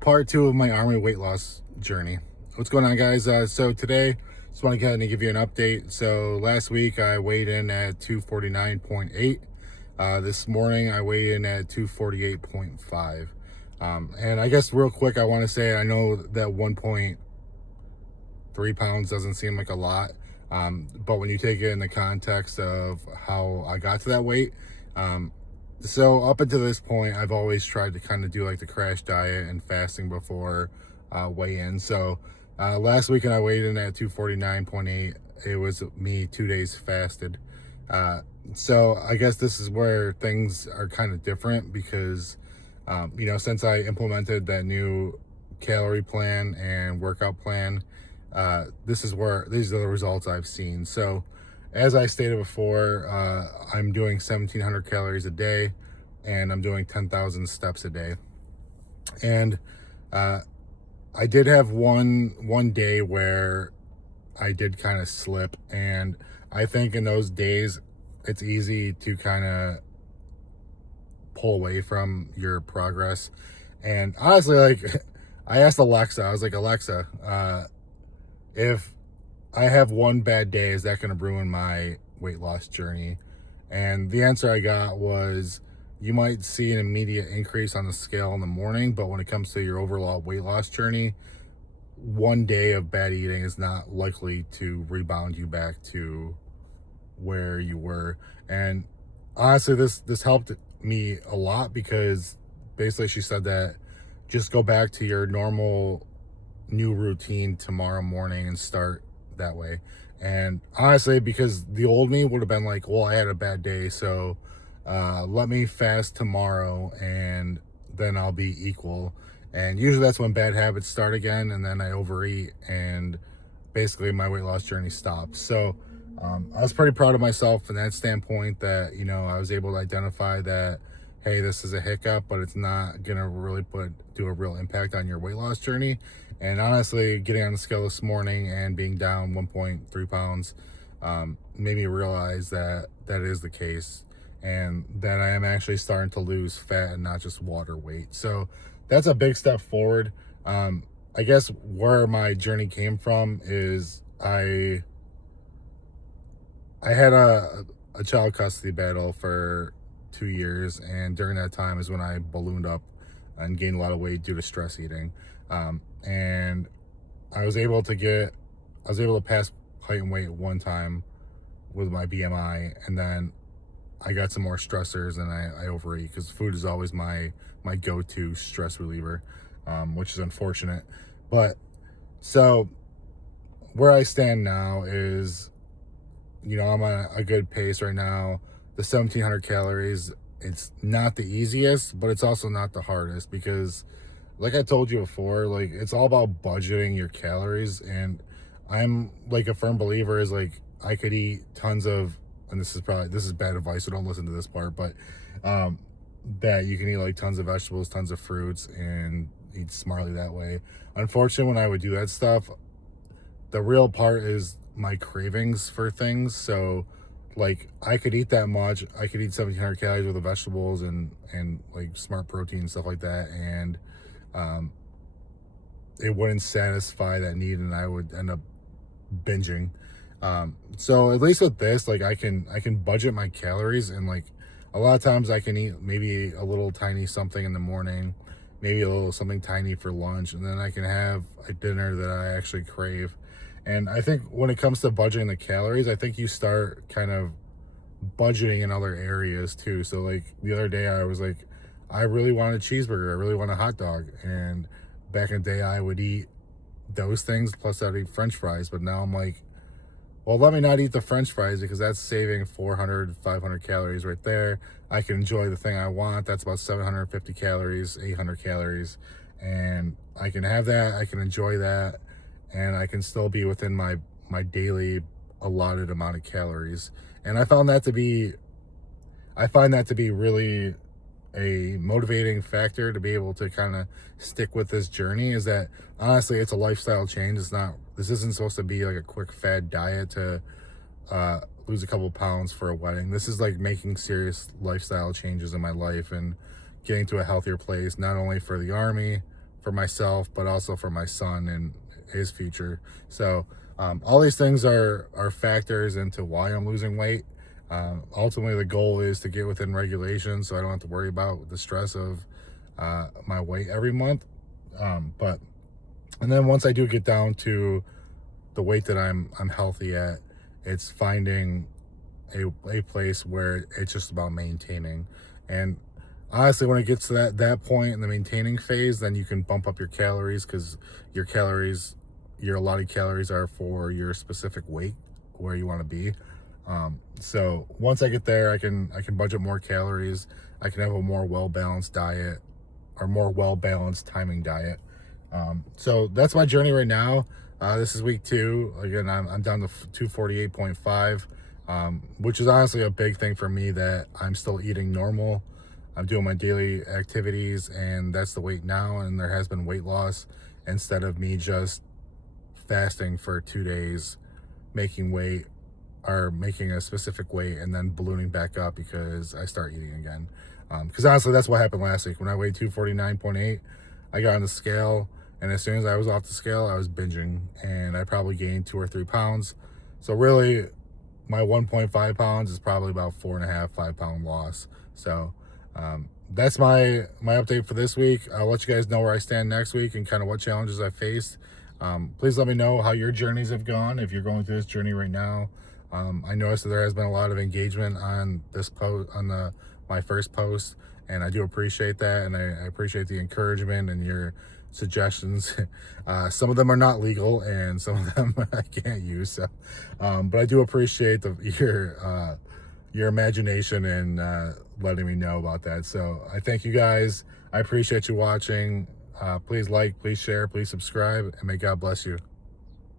part two of my Army weight loss journey. What's going on, guys? So today, just want to kind of give you an update. So last week I weighed in at 249.8. This morning I weighed in at 248.5. And I guess real quick, I want to say I know that 1.3 pounds doesn't seem like a lot, but when you take it in the context of how I got to that weight, so up until this point, I've always tried to kind of do like the crash diet and fasting before weigh-in. So last weekend I weighed in at 249.8. It was me 2 days fasted. So I guess this is where things are kind of different because, since I implemented that new calorie plan and workout plan, these are the results I've seen. So as I stated before, I'm doing 1,700 calories a day, and I'm doing 10,000 steps a day. And I did have one day where I did kind of slip, and I think in those days it's easy to kind of pull away from your progress. And honestly, like I asked Alexa, I was like, Alexa, if I have one bad day, is that going to ruin my weight loss journey? And the answer I got was, you might see an immediate increase on the scale in the morning, but when it comes to your overall weight loss journey, one day of bad eating is not likely to rebound you back to where you were. And honestly, this helped me a lot because basically she said that just go back to your normal new routine tomorrow morning and start that way. And honestly, because the old me would have been like, well, I had a bad day, so let me fast tomorrow and then I'll be equal. And usually that's when bad habits start again, and then I overeat and basically my weight loss journey stops. So I was pretty proud of myself from that standpoint that, I was able to identify that, hey, this is a hiccup, but it's not gonna really do a real impact on your weight loss journey. And honestly, getting on the scale this morning and being down 1.3 pounds made me realize that that is the case, and that I am actually starting to lose fat and not just water weight. So that's a big step forward. I guess where my journey came from is I had a child custody battle for 2 years, and during that time is when I ballooned up and gained a lot of weight due to stress eating. And I was able to pass height and weight one time with my BMI, and then I got some more stressors and I overeat because food is always my go-to stress reliever, which is unfortunate. But so where I stand now is, I'm on a good pace right now. The 1,700 calories, it's not the easiest, but it's also not the hardest because, like I told you before, like it's all about budgeting your calories. And I'm like a firm believer is like I could eat tons of, and this is bad advice, so don't listen to this part, but that you can eat like tons of vegetables, tons of fruits, and eat smartly that way. Unfortunately, when I would do that stuff, the real part is my cravings for things. So like I could eat that much, I could eat 1,700 calories with the vegetables and like smart protein and stuff like that, and it wouldn't satisfy that need, and I would end up binging. So at least with this, like I can budget my calories, and like a lot of times I can eat maybe a little tiny something in the morning, maybe a little something tiny for lunch, and then I can have a dinner that I actually crave. And I think when it comes to budgeting the calories, I think you start kind of budgeting in other areas too. So like the other day I was like, I really want a cheeseburger, I really want a hot dog. And back in the day I would eat those things, plus I'd eat French fries. But now I'm like, well, let me not eat the French fries because that's saving 400, 500 calories right there. I can enjoy the thing I want. That's about 750 calories, 800 calories. And I can have that, I can enjoy that, and I can still be within my daily allotted amount of calories. And I find that to be really a motivating factor to be able to kind of stick with this journey, is that honestly it's a lifestyle change. This isn't supposed to be like a quick fad diet to lose a couple pounds for a wedding. This is like making serious lifestyle changes in my life and getting to a healthier place, not only for the Army, for myself, but also for my son and his future. So all these things are factors into why I'm losing weight. Ultimately, the goal is to get within regulations, so I don't have to worry about the stress of my weight every month. But and then once I do get down to the weight that I'm healthy at, it's finding a place where it's just about maintaining. And honestly, when it gets to that point in the maintaining phase, then you can bump up your calories, because your calories, your allotted calories are for your specific weight where you want to be. So once I get there, I can budget more calories. I can have a more well-balanced diet, or more well-balanced timing diet. So that's my journey right now. This is week 2. Again, I'm down to 248.5, which is honestly a big thing for me, that I'm still eating normal. I'm doing my daily activities, and that's the weight now. And there has been weight loss, instead of me just fasting for 2 days, making weight, or making a specific weight and then ballooning back up because I start eating again. Because honestly, that's what happened last week. When I weighed 249.8, I got on the scale, and as soon as I was off the scale, I was binging, and I probably gained 2 or 3 pounds. So really, my 1.5 pounds is probably about 4.5, 5 pound loss. So that's my update for this week. I'll let you guys know where I stand next week and kind of what challenges I faced. Please let me know how your journeys have gone, if you're going through this journey right now. I noticed that there has been a lot of engagement on this post, on my first post, and I do appreciate that, and I appreciate the encouragement and your suggestions. Some of them are not legal, and some of them I can't use. So, but I do appreciate your imagination and letting me know about that. So I thank you guys. I appreciate you watching. Please like, please share, please subscribe, and may God bless you.